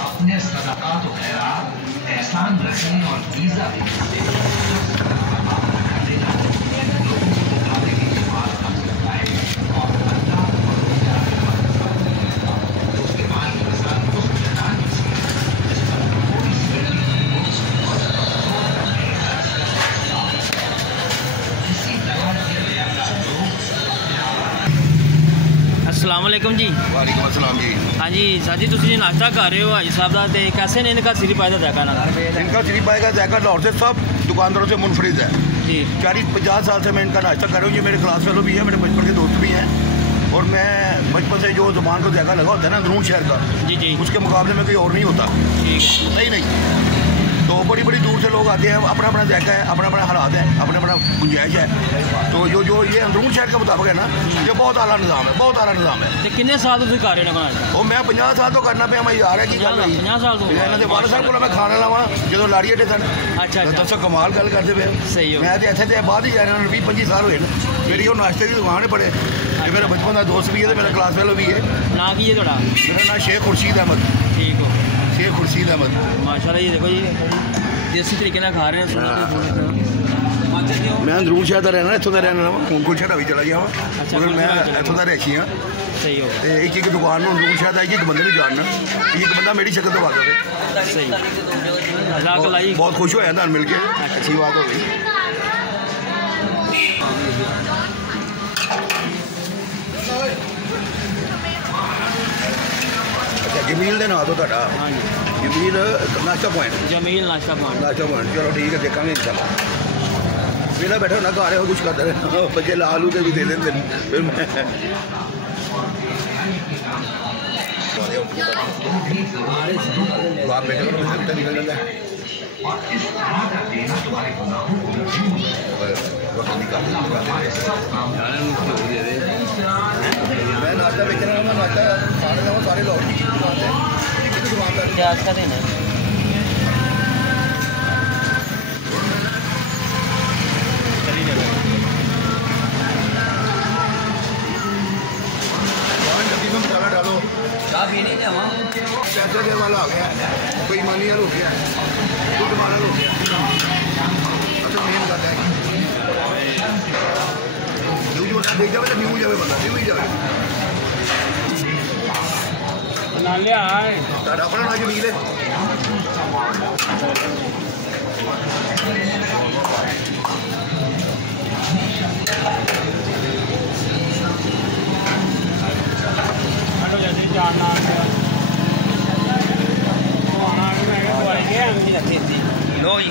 अपने सदाकत व खैरात एहसान रखने और ईज़ा अस्सलाम वालेकुम जी। वालेकुम अस्सलाम जी। हाँ जी सर जी, तुम जी नाश्ता कर रहे हो हाजी साहब का, तो कैसे ने इनका सिरी पाए का जायका ना? इनका सिरी पाए का जायका लाहौर से सब दुकानदारों से मुनफरिद है जी। 40-50 साल से मैं इनका नाश्ता कर रहा हूँ। ये मेरे क्लास फेलो भी है, मेरे बचपन के दोस्त भी हैं, और मैं बचपन से जो जुबान को जायका लगा होता है ना अंदरून शहर का, जी जी, उसके मुकाबले में कोई और नहीं होता। ठीक नहीं तो बड़ी बड़ी दूर से लोग आते हैं, अपना अपना जायका है, अपना अपना हालात है, अपना अपना गुंजाइश है। तो जो ये अंदरून शहर के मुताबिक है ना, ये बहुत आला निज़ाम है, बहुत आला निज़ाम है। तो कितने साल तुम कर रहे हो? वो मैं 50 साल तो करना पे मैं यार है कि 50 साल तो इन्होंने वाले साहब को मैं खाना लावा जो लाड़ी अड्डे सन। अच्छा तो दसो कमाल गल करते पे सही हो। मैं तो इतने बाद ही जा रहा 20-25 साल हुए ना। मेरी वो नाश्ते की दुकान है बड़े, मेरा बचपन का दोस्त भी है, मेरा क्लास फेलो भी है। ना की है थोड़ा? मेरा नाम शेख खुर्शीद अहमद। ठीक हो, शेख खुर्शीद अहमद। माशाल्लाह। ये देखो जी देसी तरीके से खा रहे हैं। मैं अंदरून शहर का रहना, इतों का रहना वा, हूँ कुछ भी चला गया वा, मगर मैं इतों का रैशी हाँ। सही हो। एक एक दुकान में अंदरून शहर एक बंदे को जानना, एक बंदा मेरी शक्ल तो वाकफ है। सही, बहुत खुश होया नाल मिल के, अच्छी बात हो गई। अच्छा जमील दे नाम तो तुहाडा? हाँ जी, जमील नाश्ता पॉइंट। जमील नाश्ता पॉइंट। नाश्ता पॉइंट, चलो ठीक है, देखा इंशाल्लाह। मेरा बैठा ना घर है, कुछ करते रहे बच्चे लालू के भी दे देते फिर मैं निकल जाता है। मैं नाश्ता बेच रहा हूँ, मैं नाश्ता खाने जाऊँ सारे लोग क्या अच्छा देना है? मसाला डालो, पैसे के वाला हो गया, बेईमानी हो गया, खुद मारा हो गया। अच्छा मेन बात है न्यूज बंदा देख जाए तो न्यूज जाए, बंदा न्यूज जाए अपना ना जमील है। लो जी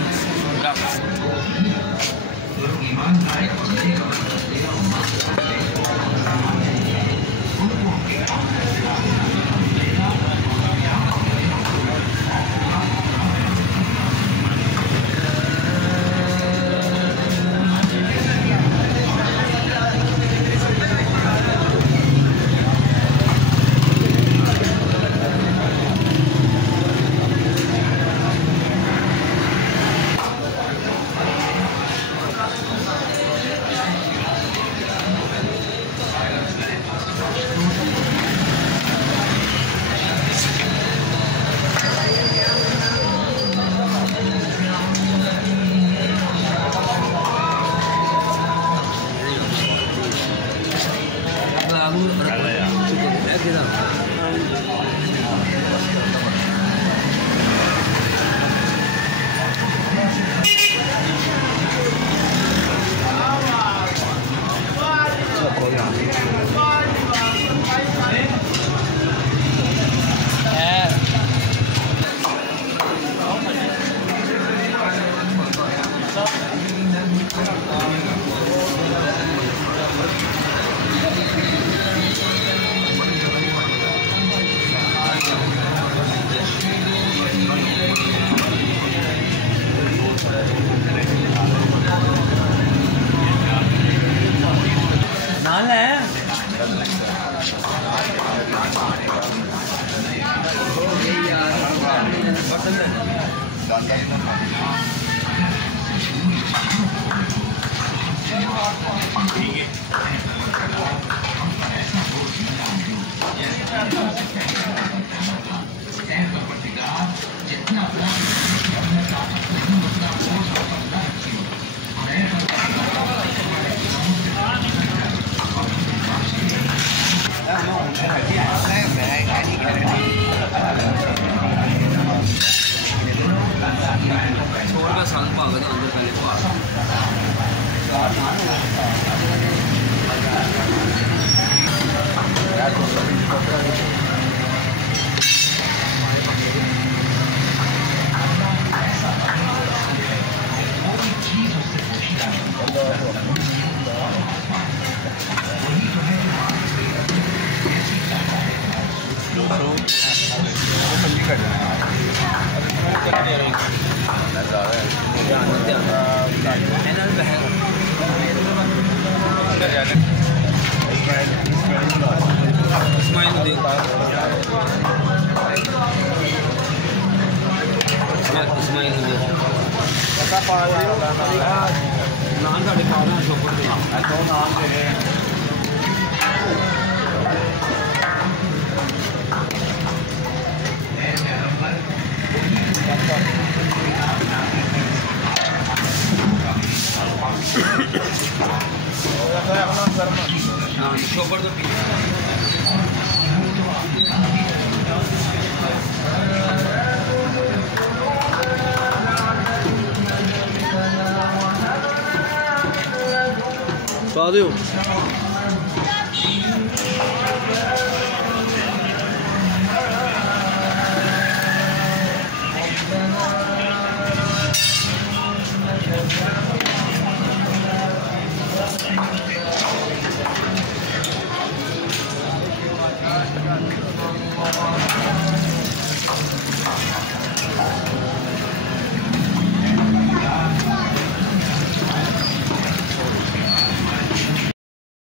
नान साढ़े खा रहे हैं शोपर के दो नान दे रहे हैं शोपर तो पा दो